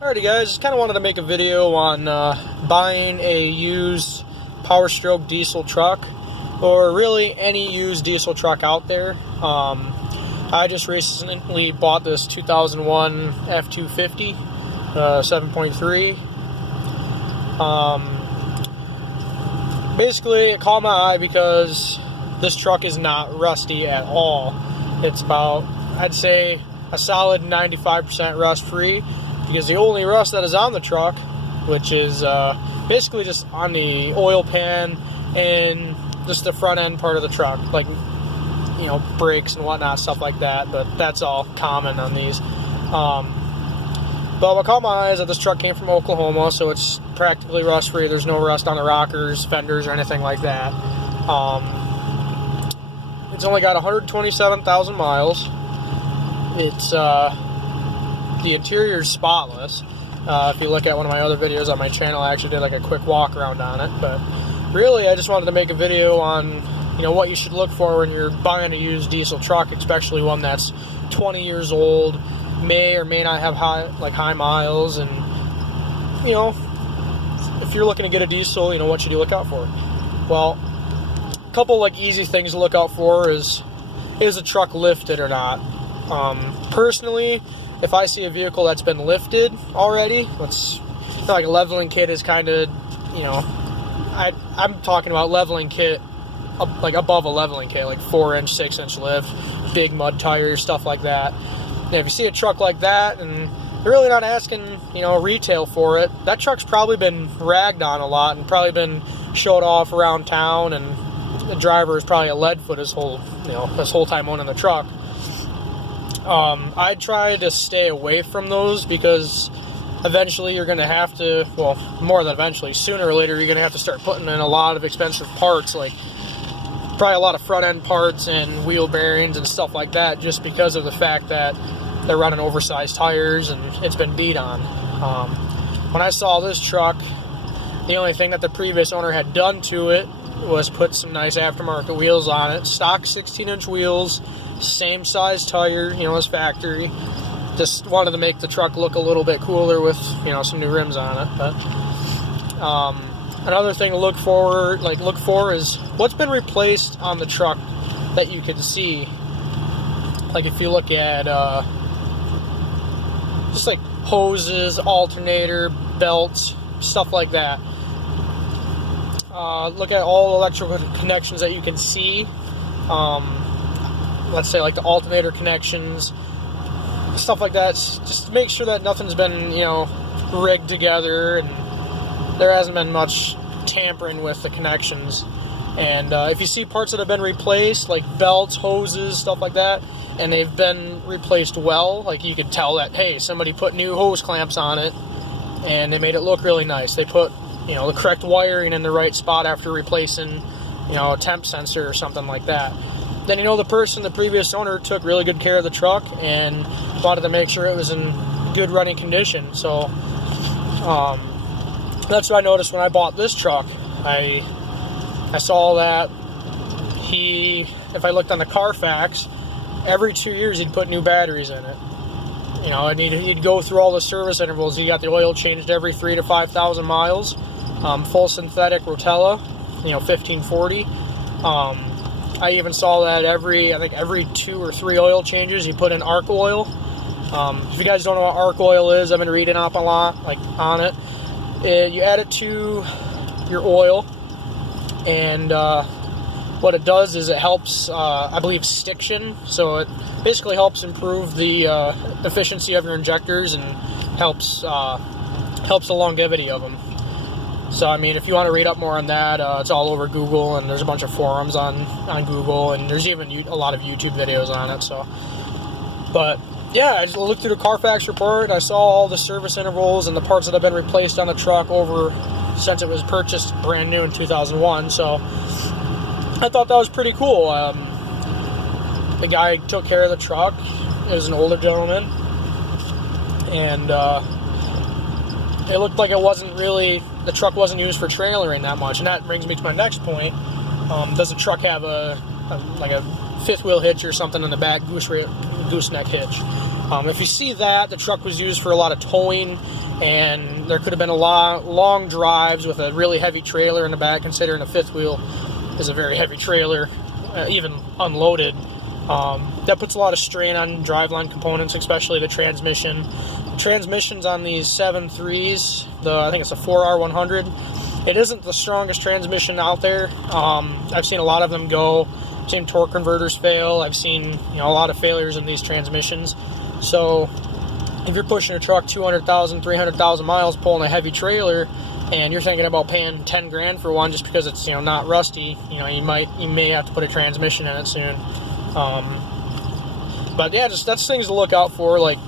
Alrighty guys, just kind of wanted to make a video on buying a used Power Stroke diesel truck, or really any used diesel truck out there. I just recently bought this 2001 F-250 7.3. Basically, it caught my eye because this truck is not rusty at all. It's about, I'd say, a solid 95% rust free. Because the only rust that is on the truck, which is basically just on the oil pan and just the front end part of the truck, like, you know, brakes and whatnot, stuff like that, but that's all common on these. But what caught my eye is that this truck came from Oklahoma, so it's practically rust free. There's no rust on the rockers, fenders, or anything like that. It's only got 127,000 miles. It's the interior is spotless. If you look at one of my other videos on my channel, I actually did like a quick walk around on it. But really, I just wanted to make a video on, you know, what you should look for when you're buying a used diesel truck, especially one that's 20 years old, may or may not have high miles, and you know, if you're looking to get a diesel, you know, what should you look out for? Well, a couple like easy things to look out for is the truck lifted or not? Personally, if I see a vehicle that's been lifted already, like a leveling kit is kind of, you know, I'm talking about leveling kit, like above a leveling kit, like 4-inch, 6-inch lift, big mud tires, stuff like that. And if you see a truck like that and you're really not asking, you know, retail for it, that truck's probably been ragged on a lot and probably been showed off around town, and the driver is probably a lead foot this whole time owning the truck. I try to stay away from those because eventually you're going to have to, well, more than eventually, sooner or later you're going to have to start putting in a lot of expensive parts, like probably a lot of front end parts and wheel bearings and stuff like that, just because of the fact that they're running oversized tires and it's been beat on. When I saw this truck, the only thing that the previous owner had done to it was put some nice aftermarket wheels on it, stock 16-inch wheels, same size tire, you know, as factory. Just wanted to make the truck look a little bit cooler with, you know, some new rims on it. But another thing to look for is what's been replaced on the truck that you can see. Like if you look at just like hoses, alternator, belts, stuff like that. Look at all electrical connections that you can see. Let's say like the alternator connections, stuff like that, just to make sure that nothing's been, you know, rigged together and there hasn't been much tampering with the connections. And if you see parts that have been replaced, like belts, hoses, stuff like that, and they've been replaced well, like you could tell that, hey, somebody put new hose clamps on it and they made it look really nice. They put, you know, the correct wiring in the right spot after replacing, you know, a temp sensor or something like that. Then, you know, the previous owner took really good care of the truck and wanted to make sure it was in good running condition. So that's what I noticed when I bought this truck. I saw that if I looked on the Carfax, every 2 years he'd put new batteries in it. You know, and he'd go through all the service intervals. He got the oil changed every 3,000 to 5,000 miles. Full synthetic Rotella, you know, 1540. I even saw that every 2 or 3 oil changes, he put in ARC oil. If you guys don't know what ARC oil is, I've been reading up a lot, like, on it. You add it to your oil, and what it does is it helps, I believe, stiction. So it basically helps improve the efficiency of your injectors and helps the longevity of them. So, I mean, if you want to read up more on that, it's all over Google, and there's a bunch of forums on Google, and there's even a lot of YouTube videos on it. So, but yeah, I just looked through the Carfax report. I saw all the service intervals and the parts that have been replaced on the truck since it was purchased brand new in 2001. So, I thought that was pretty cool. The guy took care of the truck. It was an older gentleman, and it looked like the truck wasn't used for trailering that much. And that brings me to my next point. Does the truck have a fifth wheel hitch or something in the back, gooseneck hitch? If you see that, the truck was used for a lot of towing and there could have been a long drives with a really heavy trailer in the back, considering a fifth wheel is a very heavy trailer, even unloaded. That puts a lot of strain on driveline components, especially the transmission. Transmissions on these 7.3s, I think it's a 4R100. It isn't the strongest transmission out there. I've seen a lot of them go. I've seen torque converters fail. I've seen a lot of failures in these transmissions. So if you're pushing a truck 200,000, 300,000 miles, pulling a heavy trailer, and you're thinking about paying 10 grand for one just because it's not rusty, you may have to put a transmission in it soon. But yeah, that's things to look out for. Like,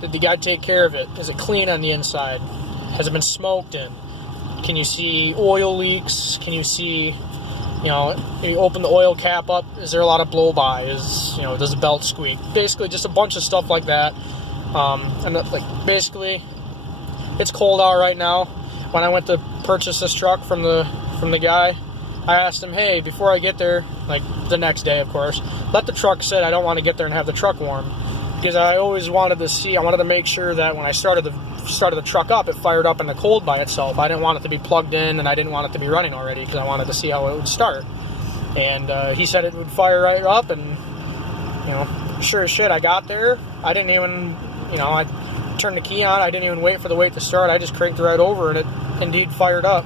did the guy take care of it? Is it clean on the inside? Has it been smoked in? Can you see oil leaks? Can you see, you open the oil cap up? Is there a lot of blow by? Does the belt squeak? Basically, just a bunch of stuff like that. And basically, it's cold out right now. When I went to purchase this truck from the guy, I asked him, hey, before I get there, like the next day, of course, let the truck sit. I don't want to get there and have the truck warm, because I always wanted to make sure that when I started the truck up, it fired up in the cold by itself. I didn't want it to be plugged in, and I didn't want it to be running already, because I wanted to see how it would start. And he said it would fire right up, and sure as shit, I got there. I didn't even, I turned the key on. I didn't even wait for the weight to start. I just cranked right over, and it indeed fired up.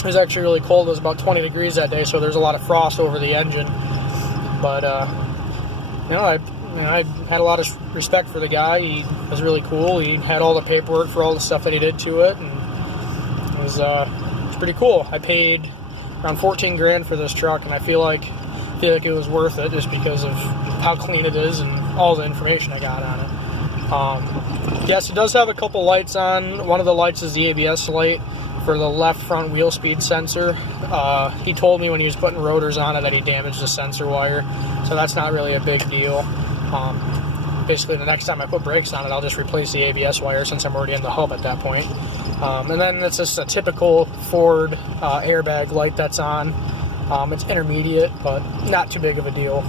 It was actually really cold. It was about 20 degrees that day, so there's a lot of frost over the engine. But I had a lot of respect for the guy. He was really cool. He had all the paperwork for all the stuff that he did to it, and it was pretty cool. I paid around 14 grand for this truck, and I feel like it was worth it just because of how clean it is and all the information I got on it. Yes, it does have a couple lights on. One of the lights is the ABS light for the left front wheel speed sensor. He told me when he was putting rotors on it that he damaged the sensor wire, so that's not really a big deal. Basically, the next time I put brakes on it, I'll just replace the ABS wire since I'm already in the hub at that point. And then it's just a typical Ford airbag light that's on. It's intermediate, but not too big of a deal.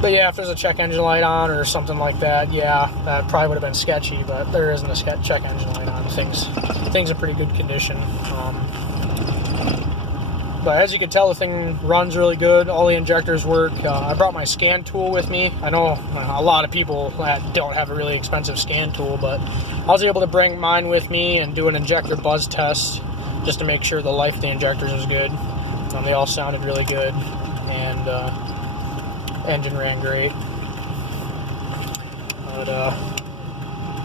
But yeah, if there's a check engine light on or something like that, yeah, that probably would have been sketchy, but there isn't a check engine light on. Things in pretty good condition. But as you can tell, the thing runs really good. All the injectors work. I brought my scan tool with me. I know a lot of people that don't have a really expensive scan tool, but I was able to bring mine with me and do an injector buzz test just to make sure the life of the injectors was good. They all sounded really good, and engine ran great. But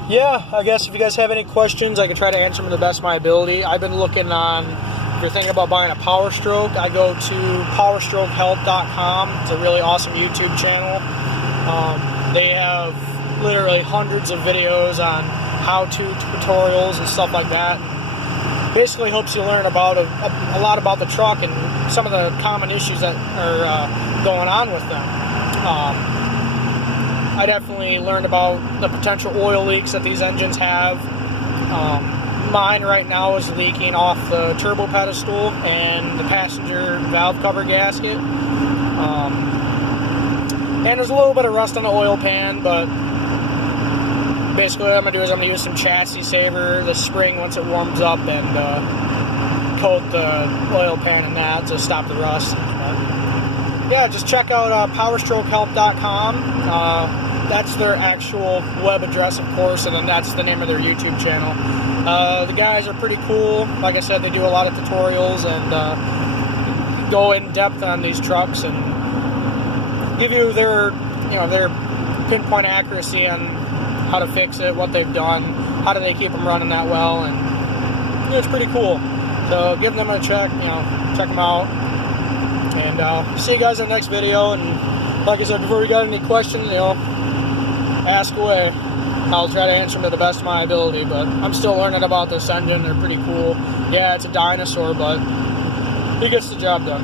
yeah, I guess if you guys have any questions, I can try to answer them to the best of my ability. I've been looking on, if you're thinking about buying a Power Stroke, I go to powerstrokehelp.com. It's a really awesome YouTube channel. They have literally hundreds of videos on how-to tutorials and stuff like that. Basically helps you learn about a lot about the truck and some of the common issues that are going on with them. I definitely learned about the potential oil leaks that these engines have. Mine right now is leaking off the turbo pedestal and the passenger valve cover gasket. And there's a little bit of rust on the oil pan, but basically what I'm going to do is I'm going to use some chassis saver this spring once it warms up and coat the oil pan in that to stop the rust. Yeah, just check out powerstrokehelp.com. That's their actual web address, of course, and then that's the name of their YouTube channel. The guys are pretty cool. Like I said, they do a lot of tutorials and go in depth on these trucks and give you their pinpoint accuracy on how to fix it, what they've done, how do they keep them running that well, and it's pretty cool. So give them a check, check them out. And see you guys in the next video. And like I said before, you got any questions, ask away. I'll try to answer them to the best of my ability, but I'm still learning about this engine. They're pretty cool. Yeah, it's a dinosaur, but it gets the job done.